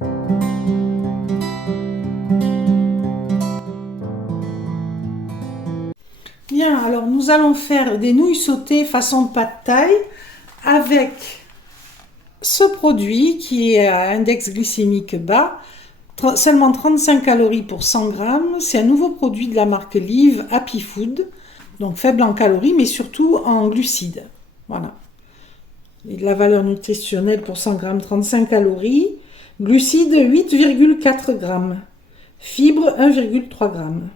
Bien, alors nous allons faire des nouilles sautées façon pad thai avec ce produit qui est à index glycémique bas, seulement 35 calories pour 100 grammes. C'est un nouveau produit de la marque Live Happy Food, donc faible en calories mais surtout en glucides. Voilà. Et la valeur nutritionnelle pour 100 grammes, 35 calories, glucides 8,4 grammes, fibres 1,3 grammes.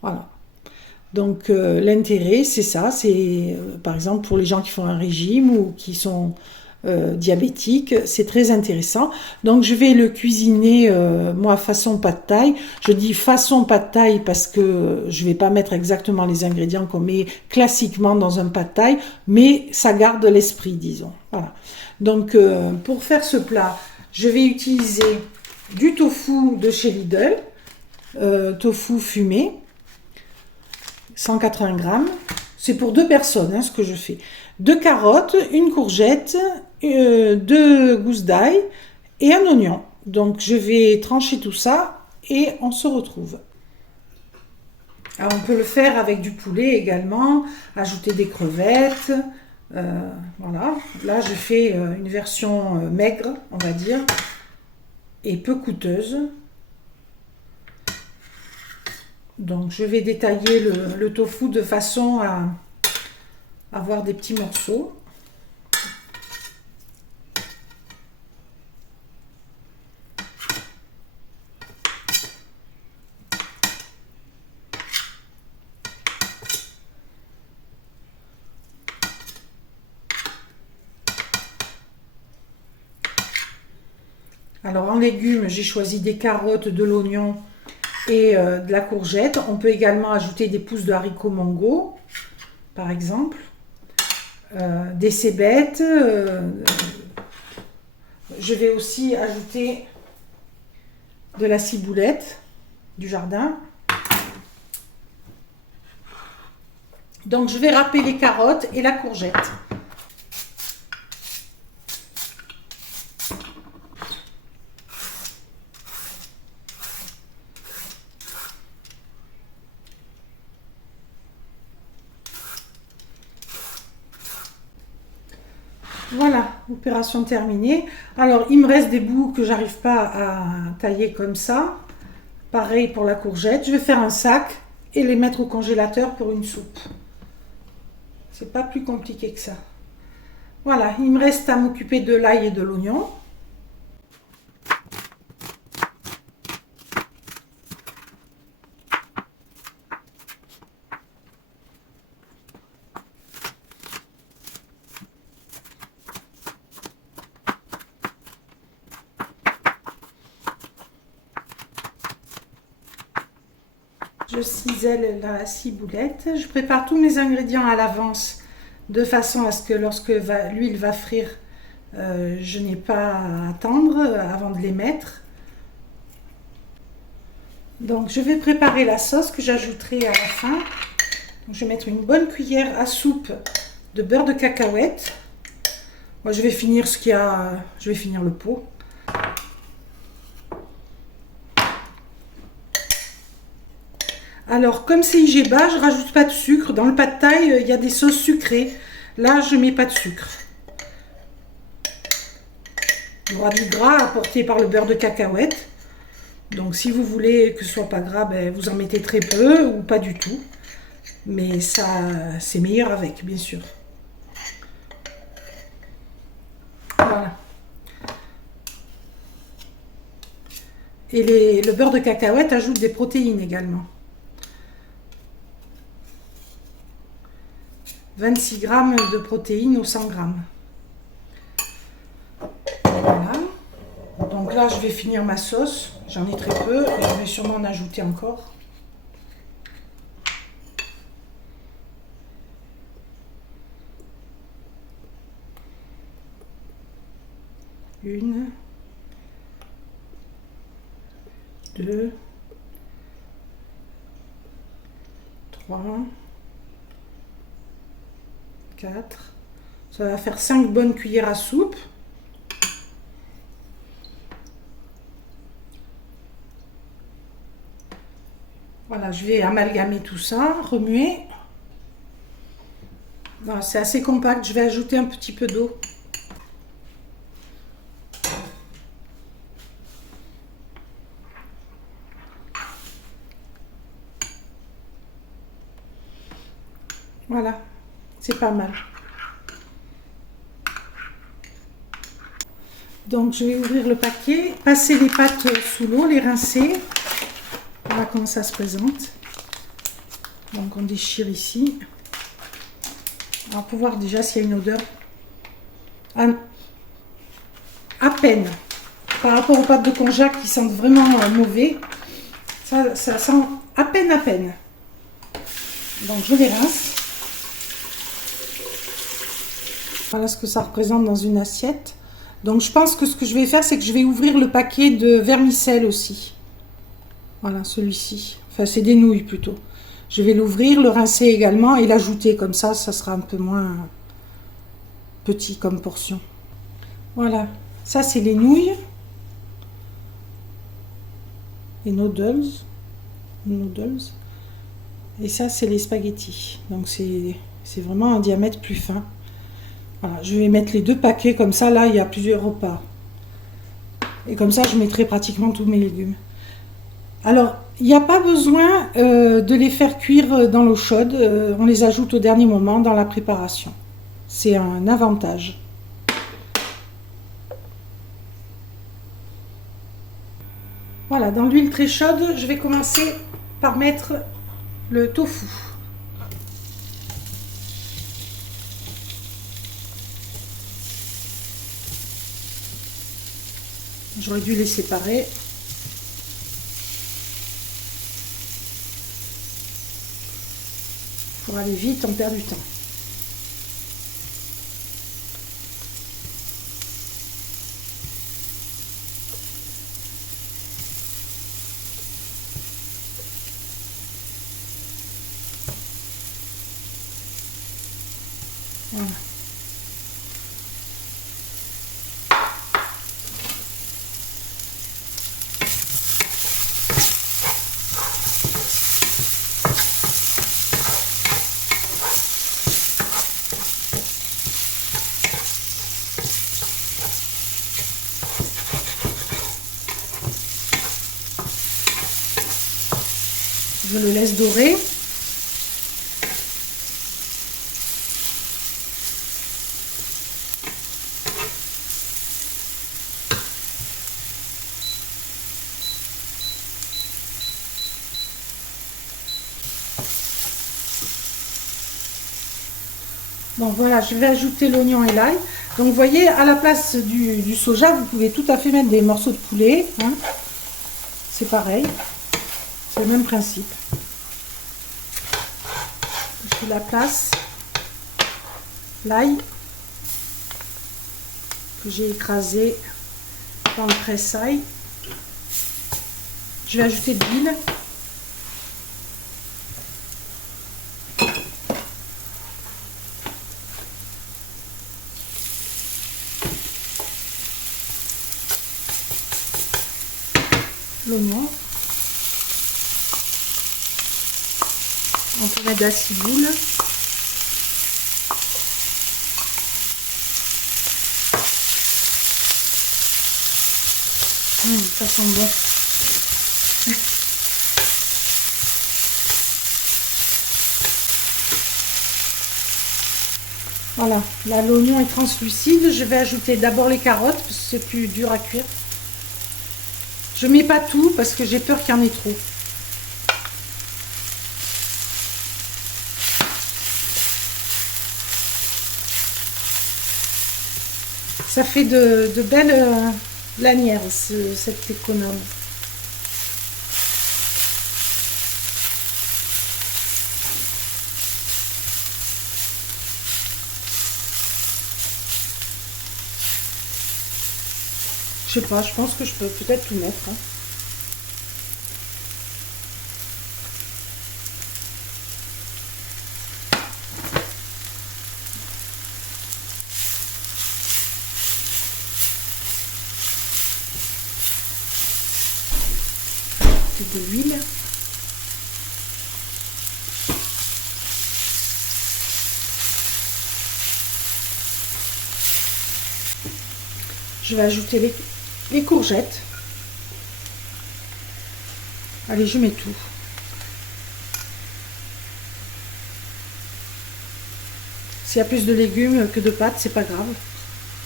Voilà. Donc l'intérêt, c'est ça, c'est par exemple pour les gens qui font un régime ou qui sont diabétiques, c'est très intéressant. Donc je vais le cuisiner, moi, façon pad thai. Je dis façon pad thai parce que je ne vais pas mettre exactement les ingrédients qu'on met classiquement dans un pad thai, mais ça garde l'esprit, disons. Voilà. Donc pour faire ce plat, je vais utiliser du tofu de chez Lidl, tofu fumé. 180 grammes. C'est pour 2 personnes, ce que je fais. 2 carottes, une courgette, 2 gousses d'ail et un oignon. Donc je vais trancher tout ça et on se retrouve. Alors, on peut le faire avec du poulet également, ajouter des crevettes. Voilà. Là, je fais une version maigre, on va dire, et peu coûteuse. Donc je vais détailler le tofu de façon à avoir des petits morceaux. Alors en légumes, j'ai choisi des carottes, de l'oignon et de la courgette. On peut également ajouter des pousses de haricots mongo, par exemple, des cébettes. Je vais aussi ajouter de la ciboulette du jardin. Donc je vais râper les carottes et la courgette. Voilà, opération terminée. Alors, il me reste des bouts que j'arrive pas à tailler comme ça. Pareil pour la courgette. Je vais faire un sac et les mettre au congélateur pour une soupe. C'est pas plus compliqué que ça. Voilà, il me reste à m'occuper de l'ail et de l'oignon. Je cisèle la ciboulette. Je prépare tous mes ingrédients à l'avance de façon à ce que lorsque l'huile va frire, je n'ai pas à attendre avant de les mettre. Donc je vais préparer la sauce que j'ajouterai à la fin. Donc, je vais mettre une bonne cuillère à soupe de beurre de cacahuète. Moi je vais finir ce qu'il y a, je vais finir le pot. Alors, comme c'est IGBA, je ne rajoute pas de sucre. Dans le pad thai, il y a des sauces sucrées. Là, je ne mets pas de sucre. Il y aura du gras apporté par le beurre de cacahuète. Donc, si vous voulez que ce soit pas gras, ben, vous en mettez très peu ou pas du tout. Mais ça, c'est meilleur avec, bien sûr. Voilà. Et le beurre de cacahuète ajoute des protéines également. 26 grammes de protéines au 100 grammes. Voilà. Donc là, je vais finir ma sauce. J'en ai très peu et je vais sûrement en ajouter encore. Une, deux, trois, 4. Ça va faire 5 bonnes cuillères à soupe. Voilà, je vais amalgamer tout ça, remuer. Voilà, c'est assez compact, je vais ajouter un petit peu d'eau. Voilà, c'est pas mal. Donc je vais ouvrir le paquet, passer les pâtes sous l'eau, les rincer. Voilà comment ça se présente. Donc on déchire ici. On va pouvoir déjà s'il y a une odeur. À peine. Par rapport aux pâtes de konjac qui sentent vraiment mauvais. Ça sent à peine à peine. Donc je les rince. Voilà ce que ça représente dans une assiette. Donc je pense que ce que je vais faire, c'est que je vais ouvrir le paquet de vermicelle aussi. Voilà, celui-ci. Enfin, c'est des nouilles plutôt. Je vais l'ouvrir, le rincer également et l'ajouter. Comme ça sera un peu moins petit comme portion. Voilà, ça c'est les nouilles. Les noodles. Et ça c'est les spaghettis. Donc c'est vraiment un diamètre plus fin. Voilà, je vais mettre les deux paquets comme ça, là il y a plusieurs repas. Et comme ça je mettrai pratiquement tous mes légumes. Alors, il n'y a pas besoin de les faire cuire dans l'eau chaude, on les ajoute au dernier moment dans la préparation. C'est un avantage. Voilà, dans l'huile très chaude, je vais commencer par mettre le tofu. J'aurais dû les séparer. Pour aller vite, on perd du temps. Voilà. Je le laisse dorer. Bon voilà, je vais ajouter l'oignon et l'ail. Donc vous voyez, à la place du soja, vous pouvez tout à fait mettre des morceaux de poulet. Hein. C'est pareil, c'est le même principe. Je fais la place, l'ail que j'ai écrasé dans le presse-ail. Je vais ajouter de l'huile. L'oignon. On peut mettre de la ciboule. Ça sent bon. Voilà, là l'oignon est translucide. Je vais ajouter d'abord les carottes parce que c'est plus dur à cuire. Je mets pas tout parce que j'ai peur qu'il y en ait trop. Ça fait de belles lanières, cette économe. Je sais pas, je pense que je peux peut-être tout mettre. Hein. De l'huile. Je vais ajouter les courgettes. Allez, je mets tout. S'il y a plus de légumes que de pâtes, c'est pas grave. De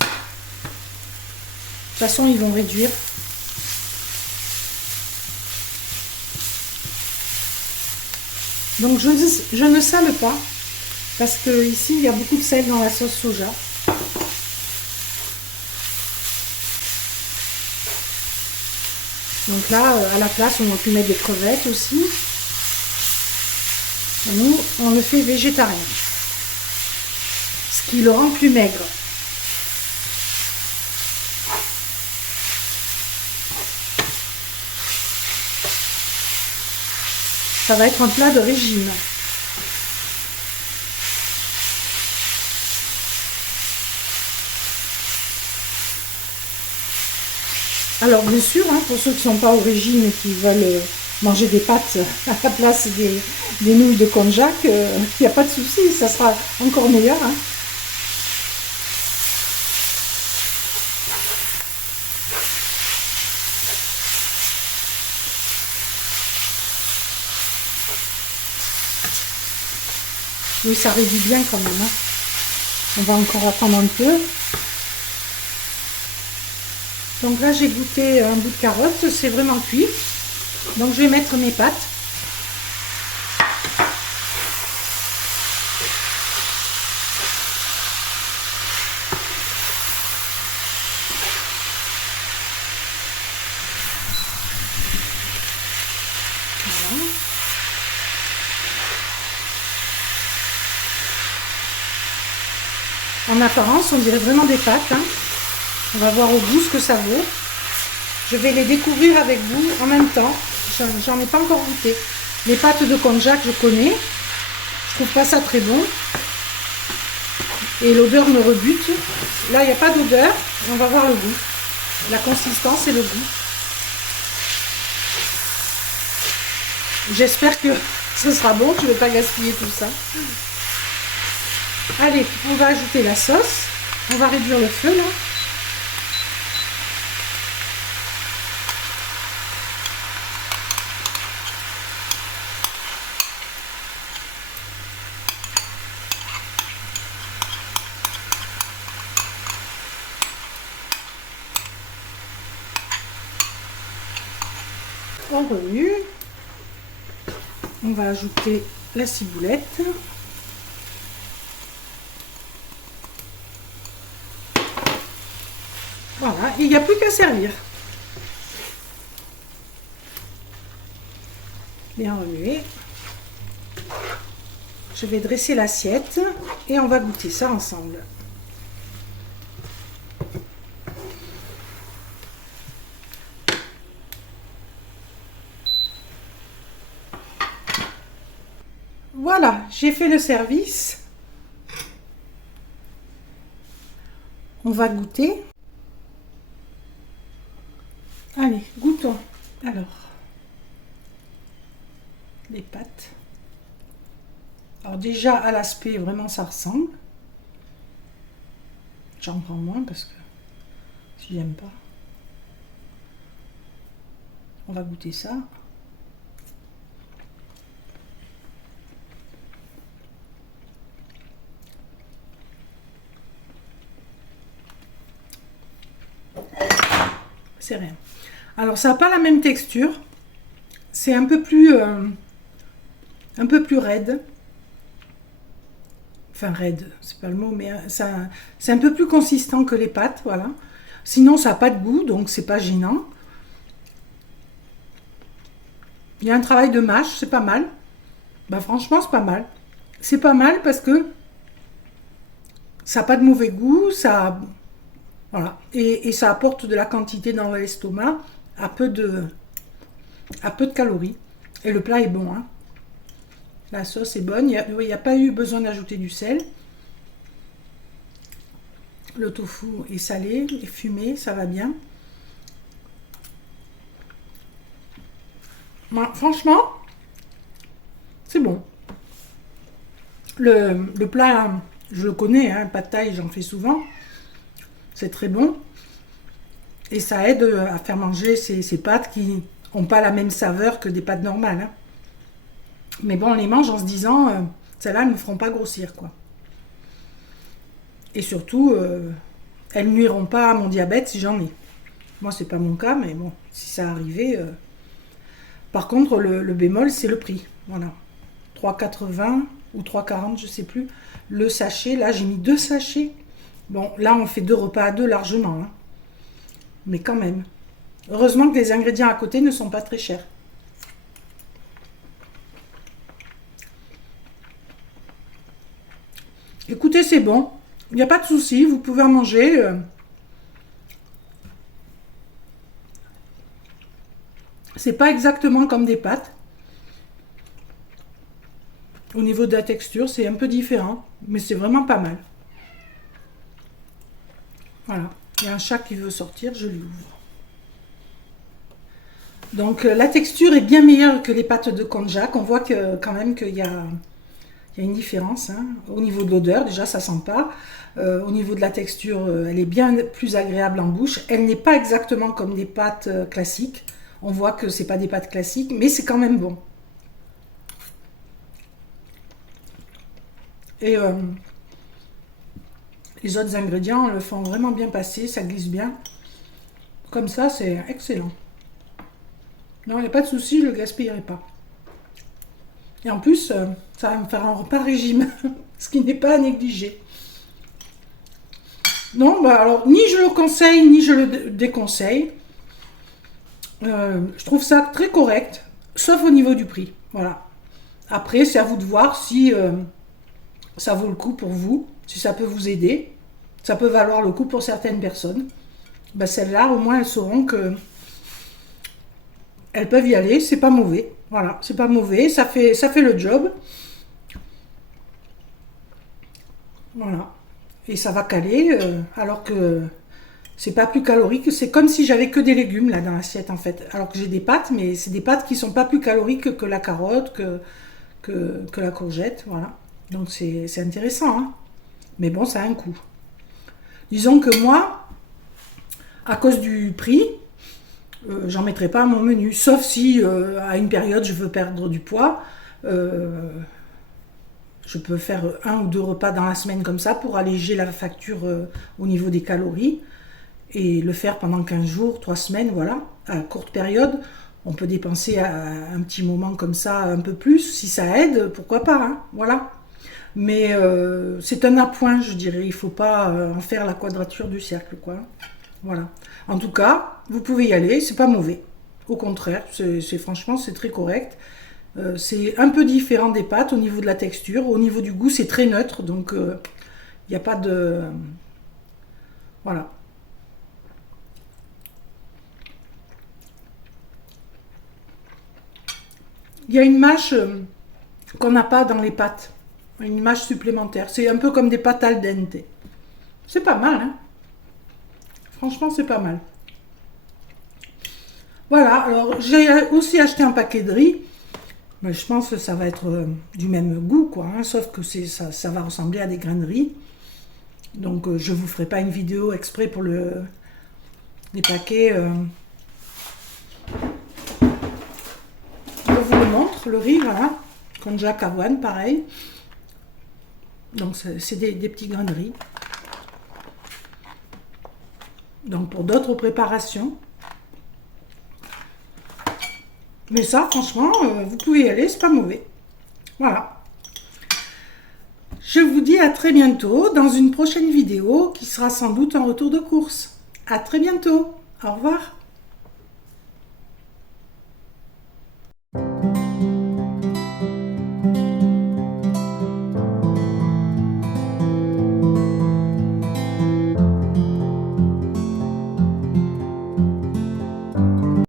toute façon, ils vont réduire. Donc je ne sale pas parce que ici il y a beaucoup de sel dans la sauce soja. Donc là, à la place, on aurait pu mettre des crevettes aussi. Et nous, on le fait végétarien. Ce qui le rend plus maigre. Ça va être un plat de régime. Alors bien sûr, hein, pour ceux qui ne sont pas au régime et qui veulent manger des pâtes à la place des nouilles de konjac, il n'y a pas de souci, ça sera encore meilleur. Hein. Oui, ça réduit bien quand même. Hein. On va encore attendre un peu. Donc là, j'ai goûté un bout de carotte, c'est vraiment cuit. Donc je vais mettre mes pâtes. Voilà. En apparence, on dirait vraiment des pâtes. Hein. On va voir au goût ce que ça vaut. Je vais les découvrir avec vous en même temps. J'en ai pas encore goûté. Les pâtes de konjac, je connais. Je trouve pas ça très bon. Et l'odeur me rebute. Là, il n'y a pas d'odeur. On va voir le goût. La consistance et le goût. J'espère que ce sera bon. Je ne vais pas gaspiller tout ça. Allez, on va ajouter la sauce. On va réduire le feu là. On remue. On va ajouter la ciboulette. Voilà, il n'y a plus qu'à servir. Bien remuer. Je vais dresser l'assiette et on va goûter ça ensemble. Voilà, j'ai fait le service. On va goûter. Allez, goûtons. Alors, les pâtes. Alors déjà, à l'aspect, vraiment, ça ressemble. J'en prends moins parce que si j'aime pas. On va goûter ça. C'est rien. Alors, ça n'a pas la même texture. C'est un peu plus raide. Enfin, raide, c'est pas le mot, mais c'est un peu plus consistant que les pâtes, voilà. Sinon, ça n'a pas de goût, donc c'est pas gênant. Il y a un travail de mâche, c'est pas mal. Bah, franchement, c'est pas mal. C'est pas mal parce que ça n'a pas de mauvais goût, ça... Voilà. Et ça apporte de la quantité dans l'estomac à peu de calories. Et le plat est bon. Hein. La sauce est bonne. Il n'y a pas eu besoin d'ajouter du sel. Le tofu est salé et fumé, ça va bien. Bon, franchement, c'est bon. Le plat, je le connais, hein, pad thaï, j'en fais souvent. C'est très bon. Et ça aide à faire manger ces pâtes qui n'ont pas la même saveur que des pâtes normales. Hein. Mais bon, on les mange en se disant, celles-là, elles ne me feront pas grossir, quoi. Et surtout, elles nuiront pas à mon diabète si j'en ai. Moi, c'est pas mon cas, mais bon, si ça arrivait. Par contre, le bémol, c'est le prix. Voilà. 3,80 ou 3,40, je sais plus. Le sachet, là, j'ai mis 2 sachets. Bon, là, on fait 2 repas à 2 largement. Hein. Mais quand même. Heureusement que les ingrédients à côté ne sont pas très chers. Écoutez, c'est bon. Il n'y a pas de souci, vous pouvez en manger. C'est pas exactement comme des pâtes. Au niveau de la texture, c'est un peu différent, mais c'est vraiment pas mal. Voilà. Il y a un chat qui veut sortir, je lui ouvre. Donc la texture est bien meilleure que les pâtes de konjac. On voit que quand même qu'il y a une différence. Hein. Au niveau de l'odeur, déjà, ça sent pas. Au niveau de la texture, elle est bien plus agréable en bouche. Elle n'est pas exactement comme des pâtes classiques. On voit que c'est pas des pâtes classiques, mais c'est quand même bon. Et les autres ingrédients le font vraiment bien passer, ça glisse bien. Comme ça, c'est excellent. Non, il n'y a pas de souci, je ne le gaspillerai pas. Et en plus, ça va me faire un repas régime, ce qui n'est pas à négliger. Non, bah alors, ni je le conseille, ni je le déconseille. Je trouve ça très correct, sauf au niveau du prix. Voilà. Après, c'est à vous de voir si ça vaut le coup pour vous, si ça peut vous aider. Ça peut valoir le coup pour certaines personnes. Ben, celles-là, au moins, elles sauront que elles peuvent y aller, c'est pas mauvais. Voilà, c'est pas mauvais, ça fait le job. Voilà. Et ça va caler, alors que c'est pas plus calorique. C'est comme si j'avais que des légumes là dans l'assiette en fait. Alors que j'ai des pâtes, mais c'est des pâtes qui sont pas plus caloriques que la carotte, que la courgette. Voilà. Donc c'est intéressant. Hein. Mais bon, ça a un coût. Disons que moi, à cause du prix, j'en mettrai pas à mon menu. Sauf si à une période je veux perdre du poids. Je peux faire 1 ou 2 repas dans la semaine comme ça pour alléger la facture au niveau des calories et le faire pendant 15 jours, 3 semaines, voilà, à courte période. On peut dépenser à un petit moment comme ça un peu plus, si ça aide, pourquoi pas, hein, voilà. Mais c'est un appoint, je dirais, il ne faut pas en faire la quadrature du cercle, quoi. Voilà. En tout cas, vous pouvez y aller, c'est pas mauvais. Au contraire, franchement, c'est très correct. C'est un peu différent des pâtes au niveau de la texture. Au niveau du goût, c'est très neutre. Donc, il n'y a pas de... Voilà. Il y a une mâche qu'on n'a pas dans les pâtes. Une mâche supplémentaire. C'est un peu comme des pâtes al dente. C'est pas mal, hein. Franchement, c'est pas mal. Voilà. Alors, j'ai aussi acheté un paquet de riz. Mais je pense que ça va être du même goût, quoi. Hein, sauf que ça va ressembler à des grains de riz. Donc, je vous ferai pas une vidéo exprès pour les paquets. Je vous le montre, le riz, voilà. Konjac avoine, pareil. Donc, c'est des petits grains de riz. Donc, pour d'autres préparations. Mais ça, franchement, vous pouvez y aller, c'est pas mauvais. Voilà. Je vous dis à très bientôt dans une prochaine vidéo qui sera sans doute un retour de course. À très bientôt. Au revoir.